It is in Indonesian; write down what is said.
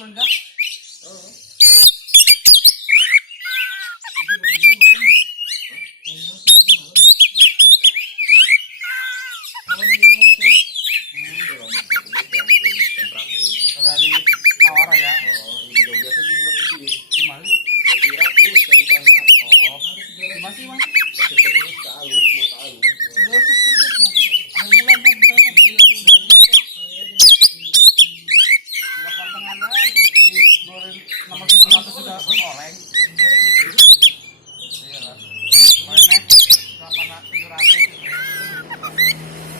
kemarin kah? Oh. Tawara ya. Gimana? Masih mas. Akhir bulan kan, betul kan? Nggak pantang ada di 2.700 sudah oleng.